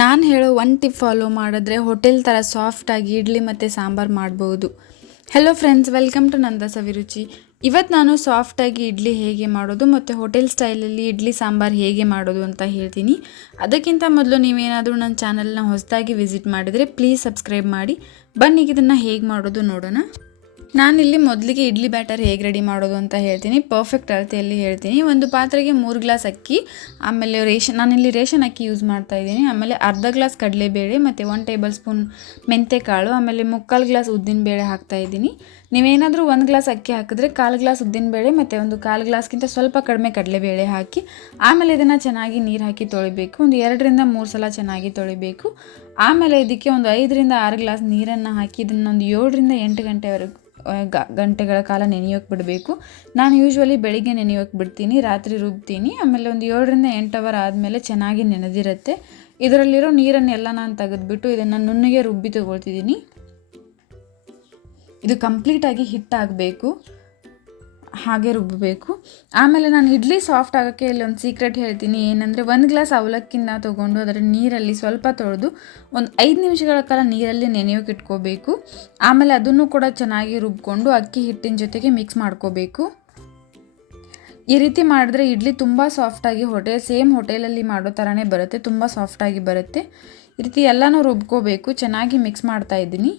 ನಾನು ಹೇಳೋ ಒಂದು ಟಿಪ್ ಫಾಲೋ ಮಾಡಿದ್ರೆ ಹೋಟೆಲ್ ಥರ ಸಾಫ್ಟಾಗಿ ಇಡ್ಲಿ ಮತ್ತು ಸಾಂಬಾರು ಮಾಡ್ಬೋದು. ಹೆಲೋ ಫ್ರೆಂಡ್ಸ್, ವೆಲ್ಕಮ್ ಟು ನಂದ ಸವಿರುಚಿ. ಇವತ್ತು ನಾನು ಸಾಫ್ಟಾಗಿ ಇಡ್ಲಿ ಹೇಗೆ ಮಾಡೋದು ಮತ್ತು ಹೋಟೆಲ್ ಸ್ಟೈಲಲ್ಲಿ ಇಡ್ಲಿ ಸಾಂಬಾರು ಹೇಗೆ ಮಾಡೋದು ಅಂತ ಹೇಳ್ತೀನಿ. ಅದಕ್ಕಿಂತ ಮೊದಲು ನೀವೇನಾದರೂ ನನ್ನ ಚಾನಲ್ನ ಹೊಸದಾಗಿ ವಿಸಿಟ್ ಮಾಡಿದರೆ ಪ್ಲೀಸ್ ಸಬ್ಸ್ಕ್ರೈಬ್ ಮಾಡಿ. ಬನ್ನಿ ಇದನ್ನು ಹೇಗೆ ಮಾಡೋದು ನೋಡೋಣ. ನಾನಿಲ್ಲಿ ಮೊದಲಿಗೆ ಇಡ್ಲಿ ಬ್ಯಾಟರ್ ಹೇಗೆ ರೆಡಿ ಮಾಡೋದು ಅಂತ ಹೇಳ್ತೀನಿ. ಪರ್ಫೆಕ್ಟ್ ಅಳತೆಯಲ್ಲಿ ಹೇಳ್ತೀನಿ. ಒಂದು ಪಾತ್ರೆಗೆ 3 ಗ್ಲಾಸ್ ಅಕ್ಕಿ, ಆಮೇಲೆ ನಾನಿಲ್ಲಿ ರೇಷನ್ ಅಕ್ಕಿ ಯೂಸ್ ಮಾಡ್ತಾ ಇದ್ದೀನಿ. ಆಮೇಲೆ ಅರ್ಧ ಗ್ಲಾಸ್ ಕಡಲೆಬೇಳೆ ಮತ್ತು 1 ಟೇಬಲ್ ಸ್ಪೂನ್ ಮೆಂತೆಕಾಳು, ಆಮೇಲೆ 3/4 ಗ್ಲಾಸ್ ಉದ್ದಿನಬೇಳೆ ಹಾಕ್ತಾ ಇದ್ದೀನಿ. ನೀವೇನಾದರೂ 1 ಗ್ಲಾಸ್ ಅಕ್ಕಿ ಹಾಕಿದ್ರೆ 1/4 ಗ್ಲಾಸ್ ಉದ್ದಿನಬೇಳೆ ಮತ್ತು 1/4 ಗ್ಲಾಸ್ಗಿಂತ ಸ್ವಲ್ಪ ಕಡಿಮೆ ಕಡಲೆಬೇಳೆ ಹಾಕಿ, ಆಮೇಲೆ ಇದನ್ನು ಚೆನ್ನಾಗಿ ನೀರು ಹಾಕಿ ತೊಳಿಬೇಕು. ಒಂದು 2ರಿಂದ 3 ಸಲ ಚೆನ್ನಾಗಿ ತೊಳಿಬೇಕು. ಆಮೇಲೆ ಇದಕ್ಕೆ ಒಂದು 5ರಿಂದ 6 ಗ್ಲಾಸ್ ನೀರನ್ನು ಹಾಕಿ ಇದನ್ನು ಒಂದು 7ರಿಂದ 8 ಗಂಟೆಗಳ ಕಾಲ ನೆನೆಯೋಕೆ ಬಿಡಬೇಕು. ನಾನು ಯೂಶ್ವಲಿ ಬೆಳಿಗ್ಗೆ ನೆನೆಯೋಕೆ ಬಿಡ್ತೀನಿ, ರಾತ್ರಿ ರುಬ್ತೀನಿ. ಆಮೇಲೆ ಒಂದು 7ರಿಂದ 8 ಅವರ್ ಆದಮೇಲೆ ಚೆನ್ನಾಗಿ ನೆನೆದಿರುತ್ತೆ. ಇದರಲ್ಲಿರೋ ನೀರನ್ನೆಲ್ಲ ನಾನು ತೆಗೆದುಬಿಟ್ಟು ಇದನ್ನು ನುಣ್ಣಗೆ ರುಬ್ಬಿ ತಗೊಳ್ತಿದ್ದೀನಿ. ಇದು ಕಂಪ್ಲೀಟಾಗಿ ಹಿಟ್ಟಾಗಬೇಕು, ಹಾಗೆ ರುಬ್ಬಬೇಕು. ಆಮೇಲೆ ನಾನು ಇಡ್ಲಿ ಸಾಫ್ಟ್ ಆಗೋಕ್ಕೆ ಇಲ್ಲಿ ಒಂದು ಸೀಕ್ರೆಟ್ ಹೇಳ್ತೀನಿ. ಏನಂದರೆ 1 ಗ್ಲಾಸ್ ಅವಲಕ್ಕಿನ ತೊಗೊಂಡು ಅದರ ನೀರಲ್ಲಿ ಸ್ವಲ್ಪ ತೊಳೆದು ಒಂದು 5 ನಿಮಿಷಗಳ ಕಾಲ ನೀರಲ್ಲಿ ನೆನೆಯೋಕೆ ಇಟ್ಕೋಬೇಕು. ಆಮೇಲೆ ಅದನ್ನು ಕೂಡ ಚೆನ್ನಾಗಿ ರುಬ್ಕೊಂಡು ಅಕ್ಕಿ ಹಿಟ್ಟಿನ ಜೊತೆಗೆ ಮಿಕ್ಸ್ ಮಾಡ್ಕೋಬೇಕು. ಈ ರೀತಿ ಮಾಡಿದ್ರೆ ಇಡ್ಲಿ ತುಂಬ ಸಾಫ್ಟಾಗಿ ಸೇಮ್ ಹೋಟೆಲಲ್ಲಿ ಮಾಡೋ ಥರನೇ ಬರುತ್ತೆ, ತುಂಬ ಸಾಫ್ಟಾಗಿ ಬರುತ್ತೆ. ಈ ರೀತಿ ಎಲ್ಲನೂ ರುಬ್ಕೋಬೇಕು. ಚೆನ್ನಾಗಿ ಮಿಕ್ಸ್ ಮಾಡ್ತಾ ಇದ್ದೀನಿ.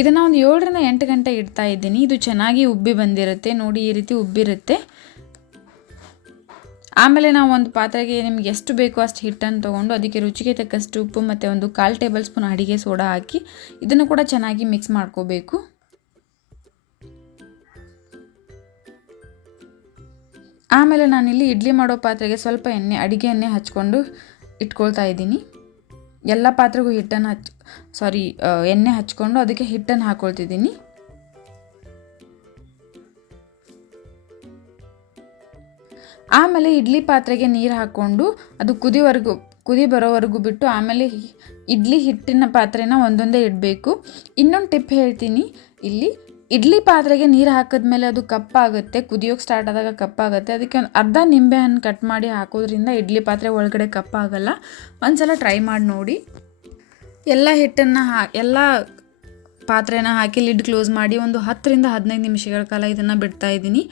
ಇದನ್ನು ಒಂದು 7ರಿಂದ 8 ಗಂಟೆ ಇಡ್ತಾ ಇದ್ದೀನಿ. ಇದು ಚೆನ್ನಾಗಿ ಉಬ್ಬಿ ಬಂದಿರುತ್ತೆ ನೋಡಿ, ಈ ರೀತಿ ಉಬ್ಬಿರುತ್ತೆ. ಆಮೇಲೆ ನಾವು ಒಂದು ಪಾತ್ರೆಗೆ ನಿಮ್ಗೆ ಎಷ್ಟು ಬೇಕೋ ಅಷ್ಟು ಹಿಟ್ಟನ್ನು ತೊಗೊಂಡು ಅದಕ್ಕೆ ರುಚಿಗೆ ತಕ್ಕಷ್ಟು ಉಪ್ಪು ಮತ್ತು ಒಂದು 1/4 ಟೇಬಲ್ ಸ್ಪೂನ್ ಅಡಿಗೆ ಸೋಡಾ ಹಾಕಿ ಇದನ್ನು ಕೂಡ ಚೆನ್ನಾಗಿ ಮಿಕ್ಸ್ ಮಾಡ್ಕೋಬೇಕು. ಆಮೇಲೆ ನಾನಿಲ್ಲಿ ಇಡ್ಲಿ ಮಾಡೋ ಪಾತ್ರೆಗೆ ಸ್ವಲ್ಪ ಅಡಿಗೆ ಎಣ್ಣೆ ಹಚ್ಕೊಂಡು ಇಟ್ಕೊಳ್ತಾ ಇದ್ದೀನಿ. ಎಲ್ಲ ಪಾತ್ರೆಗೂ ಎಣ್ಣೆ ಹಚ್ಕೊಂಡು ಅದಕ್ಕೆ ಹಿಟ್ಟನ್ನು ಹಾಕ್ಕೊಳ್ತಿದ್ದೀನಿ. ಆಮೇಲೆ ಇಡ್ಲಿ ಪಾತ್ರೆಗೆ ನೀರು ಹಾಕ್ಕೊಂಡು ಅದು ಕುದಿ ಬರೋವರೆಗೂ ಬಿಟ್ಟು ಆಮೇಲೆ ಇಡ್ಲಿ ಹಿಟ್ಟಿನ ಪಾತ್ರೆನ ಒಂದೊಂದೇ ಇಡಬೇಕು. ಇನ್ನೊಂದು ಟಿಪ್ ಹೇಳ್ತೀನಿ. ಇಲ್ಲಿ ಇಡ್ಲಿ ಪಾತ್ರೆಗೆ ನೀರು ಹಾಕಿದ್ಮೇಲೆ ಅದು ಕಪ್ಪಾಗುತ್ತೆ, ಕುದಿಯೋಕ್ಕೆ ಸ್ಟಾರ್ಟ್ ಆದಾಗ ಕಪ್ಪಾಗುತ್ತೆ. ಅದಕ್ಕೆ ಒಂದು ಅರ್ಧ ನಿಂಬೆಹಣ್ಣು ಕಟ್ ಮಾಡಿ ಹಾಕೋದ್ರಿಂದ ಇಡ್ಲಿ ಪಾತ್ರೆ ಒಳಗಡೆ ಕಪ್ಪಾಗಲ್ಲ. ಒಂದ್ಸಲ ಟ್ರೈ ಮಾಡಿ ನೋಡಿ. ಎಲ್ಲ ಪಾತ್ರೆನ ಹಾಕಿ ಲಿಡ್ ಕ್ಲೋಸ್ ಮಾಡಿ ಒಂದು 10ರಿಂದ 15 ನಿಮಿಷಗಳ ಕಾಲ ಇದನ್ನು ಬಿಡ್ತಾ ಇದ್ದೀನಿ.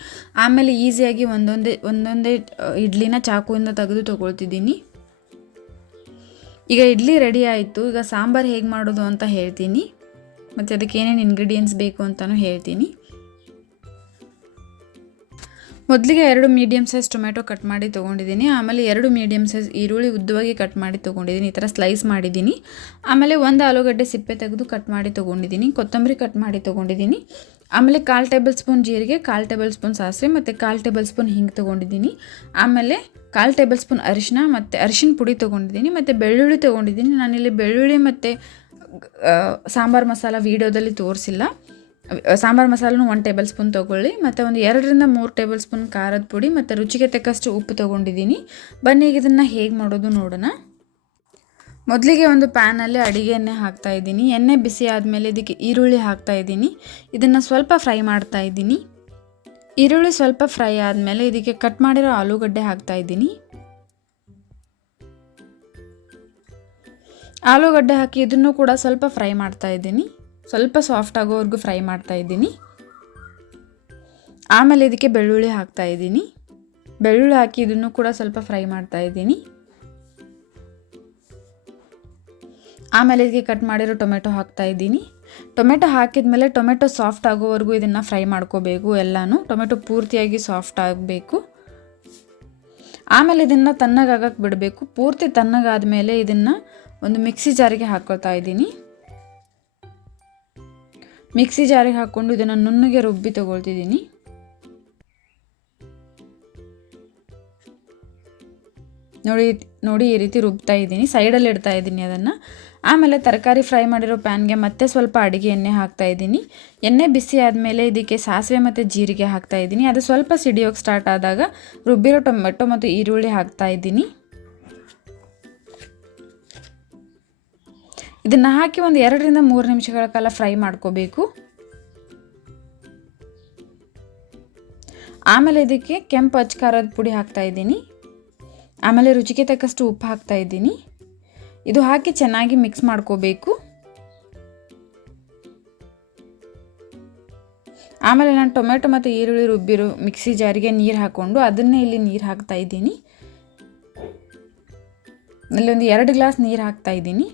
ಆಮೇಲೆ ಈಸಿಯಾಗಿ ಒಂದೊಂದೇ ಇಡ್ಲಿನ ಚಾಕುವಿಂದ ತೆಗೆದು ತೊಗೊಳ್ತಿದ್ದೀನಿ. ಈಗ ಇಡ್ಲಿ ರೆಡಿ ಆಯಿತು. ಈಗ ಸಾಂಬಾರು ಹೇಗೆ ಮಾಡೋದು ಅಂತ ಹೇಳ್ತೀನಿ, ಮತ್ತು ಅದಕ್ಕೆ ಏನೇನು ಇಂಗ್ರೀಡಿಯೆಂಟ್ಸ್ ಬೇಕು ಅಂತಲೂ ಹೇಳ್ತೀನಿ. ಮೊದಲಿಗೆ 2 ಮೀಡಿಯಮ್ ಸೈಜ್ ಟೊಮೆಟೊ ಕಟ್ ಮಾಡಿ ತೊಗೊಂಡಿದ್ದೀನಿ. ಆಮೇಲೆ 2 ಮೀಡಿಯಮ್ ಸೈಜ್ ಈರುಳ್ಳಿ ಉದ್ದವಾಗಿ ಕಟ್ ಮಾಡಿ ತೊಗೊಂಡಿದ್ದೀನಿ, ಈ ಥರ ಸ್ಲೈಸ್ ಮಾಡಿದ್ದೀನಿ. ಆಮೇಲೆ 1 ಆಲೂಗಡ್ಡೆ ಸಿಪ್ಪೆ ತೆಗೆದು ಕಟ್ ಮಾಡಿ ತೊಗೊಂಡಿದ್ದೀನಿ. ಕೊತ್ತಂಬರಿ ಕಟ್ ಮಾಡಿ ತೊಗೊಂಡಿದ್ದೀನಿ. ಆಮೇಲೆ 1/4 ಟೇಬಲ್ ಸ್ಪೂನ್ ಜೀರಿಗೆ, 1/4 ಟೇಬಲ್ ಸ್ಪೂನ್ ಸಾಸಿವೆ ಮತ್ತು 1/4 ಟೇಬಲ್ ಸ್ಪೂನ್ ಹಿಂಗೆ ತೊಗೊಂಡಿದ್ದೀನಿ. ಆಮೇಲೆ 1/4 ಟೇಬಲ್ ಸ್ಪೂನ್ ಅರಿಶಿನ ಪುಡಿ ತೊಗೊಂಡಿದ್ದೀನಿ ಮತ್ತು ಬೆಳ್ಳುಳ್ಳಿ ತೊಗೊಂಡಿದ್ದೀನಿ. ನಾನಿಲ್ಲಿ ಬೆಳ್ಳುಳ್ಳಿ ಮತ್ತು ಸಾಂಬಾರು ಮಸಾಲ ವೀಡಿಯೋದಲ್ಲಿ ತೋರಿಸಿಲ್ಲ. ಸಾಂಬಾರು ಮಸಾಲೂ 1 ಟೇಬಲ್ ಸ್ಪೂನ್ ತೊಗೊಳ್ಳಿ. ಮತ್ತು ಒಂದು 2ರಿಂದ 3 ಟೇಬಲ್ ಸ್ಪೂನ್ ಖಾರದ ಪುಡಿ ಮತ್ತು ರುಚಿಗೆ ತಕ್ಕಷ್ಟು ಉಪ್ಪು ತೊಗೊಂಡಿದ್ದೀನಿ. ಬನ್ನಿ ಇದನ್ನು ಹೇಗೆ ಮಾಡೋದು ನೋಡೋಣ. ಮೊದಲಿಗೆ ಒಂದು ಪ್ಯಾನಲ್ಲಿ ಅಡಿಗೆ ಎಣ್ಣೆ ಹಾಕ್ತಾ ಇದ್ದೀನಿ. ಎಣ್ಣೆ ಬಿಸಿ ಆದಮೇಲೆ ಇದಕ್ಕೆ ಈರುಳ್ಳಿ ಹಾಕ್ತಾ ಇದ್ದೀನಿ. ಇದನ್ನು ಸ್ವಲ್ಪ ಫ್ರೈ ಮಾಡ್ತಾ ಇದ್ದೀನಿ. ಈರುಳ್ಳಿ ಸ್ವಲ್ಪ ಫ್ರೈ ಆದಮೇಲೆ ಇದಕ್ಕೆ ಕಟ್ ಮಾಡಿರೋ ಆಲೂಗಡ್ಡೆ ಹಾಕ್ತಾ ಇದ್ದೀನಿ. ಆಲೂಗಡ್ಡೆ ಹಾಕಿ ಇದನ್ನು ಕೂಡ ಸ್ವಲ್ಪ ಫ್ರೈ ಮಾಡ್ತಾ ಇದ್ದೀನಿ. ಸ್ವಲ್ಪ ಸಾಫ್ಟ್ ಆಗೋವರೆಗೂ ಫ್ರೈ ಮಾಡ್ತಾ ಇದ್ದೀನಿ. ಆಮೇಲೆ ಇದಕ್ಕೆ ಬೆಳ್ಳುಳ್ಳಿ ಹಾಕ್ತಾ ಇದ್ದೀನಿ. ಬೆಳ್ಳುಳ್ಳಿ ಹಾಕಿ ಇದನ್ನು ಕೂಡ ಸ್ವಲ್ಪ ಫ್ರೈ ಮಾಡ್ತಾ ಇದ್ದೀನಿ. ಆಮೇಲೆ ಇದಕ್ಕೆ ಕಟ್ ಮಾಡಿರೋ ಟೊಮೆಟೊ ಹಾಕ್ತಾ ಇದ್ದೀನಿ. ಟೊಮೆಟೊ ಹಾಕಿದ ಮೇಲೆ ಟೊಮೆಟೊ ಸಾಫ್ಟ್ ಆಗೋವರೆಗೂ ಇದನ್ನು ಫ್ರೈ ಮಾಡ್ಕೋಬೇಕು. ಎಲ್ಲನೂ ಟೊಮೆಟೊ ಪೂರ್ತಿಯಾಗಿ ಸಾಫ್ಟ್ ಆಗಬೇಕು. ಆಮೇಲೆ ಇದನ್ನು ತಣ್ಣಗಾಗಕ್ಕೆ ಬಿಡಬೇಕು. ಪೂರ್ತಿ ತಣ್ಣಗಾದ ಮೇಲೆ ಇದನ್ನು ಒಂದು ಮಿಕ್ಸಿ ಜಾರಿಗೆ ಹಾಕ್ಕೊಳ್ತಾ ಇದ್ದೀನಿ. ಮಿಕ್ಸಿ ಜಾರಿಗೆ ಹಾಕ್ಕೊಂಡು ಇದನ್ನು ನುಣ್ಣಗೆ ರುಬ್ಬಿ ತಗೊಳ್ತಿದ್ದೀನಿ. ನೋಡಿ ಈ ರೀತಿ ರುಬ್ತಾ ಇದ್ದೀನಿ. ಸೈಡಲ್ಲಿ ಇಡ್ತಾ ಇದ್ದೀನಿ ಅದನ್ನು. ಆಮೇಲೆ ತರಕಾರಿ ಫ್ರೈ ಮಾಡಿರೋ ಪ್ಯಾನ್ಗೆ ಮತ್ತೆ ಸ್ವಲ್ಪ ಅಡಿಗೆ ಎಣ್ಣೆ ಹಾಕ್ತಾ ಇದ್ದೀನಿ. ಎಣ್ಣೆ ಬಿಸಿ ಆದಮೇಲೆ ಇದಕ್ಕೆ ಸಾಸಿವೆ ಮತ್ತು ಜೀರಿಗೆ ಹಾಕ್ತಾ ಇದ್ದೀನಿ. ಅದು ಸ್ವಲ್ಪ ಸಿಡಿಯೋಕ್ಕೆ ಸ್ಟಾರ್ಟ್ ಆದಾಗ ರುಬ್ಬಿರೋ ಟೊಮೆಟೊ ಮತ್ತು ಈರುಳ್ಳಿ ಹಾಕ್ತಾ ಇದ್ದೀನಿ. ಇದನ್ನು ಹಾಕಿ ಒಂದು 2ರಿಂದ 3 ನಿಮಿಷಗಳ ಕಾಲ ಫ್ರೈ ಮಾಡ್ಕೋಬೇಕು. ಆಮೇಲೆ ಇದಕ್ಕೆ ಕೆಂಪು ಅಚ್ಚ ಖಾರದ ಪುಡಿ ಹಾಕ್ತಾ ಇದ್ದೀನಿ. ಆಮೇಲೆ ರುಚಿಗೆ ತಕ್ಕಷ್ಟು ಉಪ್ಪು ಹಾಕ್ತಾ ಇದ್ದೀನಿ. ಇದು ಹಾಕಿ ಚೆನ್ನಾಗಿ ಮಿಕ್ಸ್ ಮಾಡ್ಕೋಬೇಕು. ಆಮೇಲೆ ನಾನು ಟೊಮೆಟೊ ಮತ್ತು ಈರುಳ್ಳಿ ರುಬ್ಬಿರೋ ಮಿಕ್ಸಿ ಜಾರಿಗೆ ನೀರು ಹಾಕ್ಕೊಂಡು ಅದನ್ನೇ ಇಲ್ಲಿ ನೀರು ಹಾಕ್ತಾ ಇದ್ದೀನಿ. ಇಲ್ಲಿ ಒಂದು 2 ಗ್ಲಾಸ್ ನೀರು ಹಾಕ್ತಾ ಇದ್ದೀನಿ.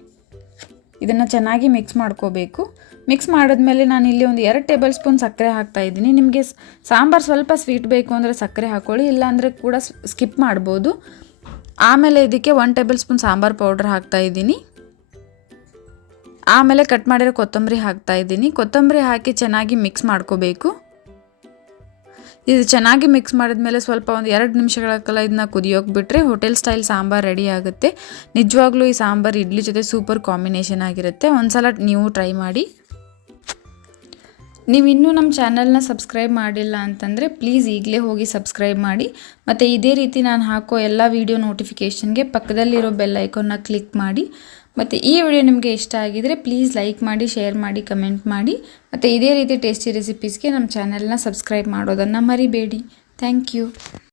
ಇದನ್ನು ಚೆನ್ನಾಗಿ ಮಿಕ್ಸ್ ಮಾಡ್ಕೋಬೇಕು. ಮಿಕ್ಸ್ ಮಾಡಿದ್ಮೇಲೆ ನಾನು ಇಲ್ಲಿ ಒಂದು 2 ಟೇಬಲ್ ಸ್ಪೂನ್ ಸಕ್ಕರೆ ಹಾಕ್ತಾ ಇದ್ದೀನಿ. ನಿಮಗೆ ಸಾಂಬಾರು ಸ್ವಲ್ಪ ಸ್ವೀಟ್ ಬೇಕು ಅಂದರೆ ಸಕ್ಕರೆ ಹಾಕ್ಕೊಳ್ಳಿ, ಇಲ್ಲಾಂದರೆ ಕೂಡ ಸ್ಕಿಪ್ ಮಾಡ್ಬೋದು. ಆಮೇಲೆ ಇದಕ್ಕೆ 1 ಟೇಬಲ್ ಸ್ಪೂನ್ ಸಾಂಬಾರು ಪೌಡ್ರ್ ಹಾಕ್ತಾ ಇದ್ದೀನಿ. ಆಮೇಲೆ ಕಟ್ ಮಾಡಿರೋ ಕೊತ್ತಂಬರಿ ಹಾಕ್ತಾ ಇದ್ದೀನಿ. ಕೊತ್ತಂಬರಿ ಹಾಕಿ ಚೆನ್ನಾಗಿ ಮಿಕ್ಸ್ ಮಾಡ್ಕೋಬೇಕು. ಇದು ಚೆನ್ನಾಗಿ ಮಿಕ್ಸ್ ಮಾಡಿದ್ಮೇಲೆ ಸ್ವಲ್ಪ ಒಂದು 2 ನಿಮಿಷಗಳ ಕಾಲ ಇದನ್ನ ಕುದಿಯೋಕೆ ಬಿಟ್ಟರೆ ಹೋಟೆಲ್ ಸ್ಟೈಲ್ ಸಾಂಬಾರು ರೆಡಿ ಆಗುತ್ತೆ. ನಿಜವಾಗ್ಲೂ ಈ ಸಾಂಬಾರು ಇಡ್ಲಿ ಜೊತೆ ಸೂಪರ್ ಕಾಂಬಿನೇಷನ್ ಆಗಿರುತ್ತೆ. ಒಂದ್ಸಲ ನೀವು ಟ್ರೈ ಮಾಡಿ. ನೀವು ಇನ್ನೂ ನಮ್ಮ ಚಾನಲ್ನ ಸಬ್ಸ್ಕ್ರೈಬ್ ಮಾಡಿಲ್ಲ ಅಂತಂದರೆ ಪ್ಲೀಸ್ ಈಗಲೇ ಹೋಗಿ ಸಬ್ಸ್ಕ್ರೈಬ್ ಮಾಡಿ. ಮತ್ತು ಇದೇ ರೀತಿ ನಾನು ಹಾಕೋ ಎಲ್ಲ ವೀಡಿಯೋ ನೋಟಿಫಿಕೇಷನ್ಗೆ ಪಕ್ಕದಲ್ಲಿರೋ ಬೆಲ್ ಐಕಾನ್ನ ಕ್ಲಿಕ್ ಮಾಡಿ. ಮತ್ತು ಈ ವಿಡಿಯೋ ನಿಮಗೆ ಇಷ್ಟ ಆಗಿದರೆ ಪ್ಲೀಸ್ ಲೈಕ್ ಮಾಡಿ, ಶೇರ್ ಮಾಡಿ, ಕಮೆಂಟ್ ಮಾಡಿ. ಮತ್ತು ಇದೇ ರೀತಿ ಟೇಸ್ಟಿ ರೆಸಿಪೀಸ್ಗೆ ನಮ್ಮ ಚಾನಲ್ನ ಸಬ್ಸ್ಕ್ರೈಬ್ ಮಾಡೋದನ್ನು ಮರಿಬೇಡಿ. Thank you.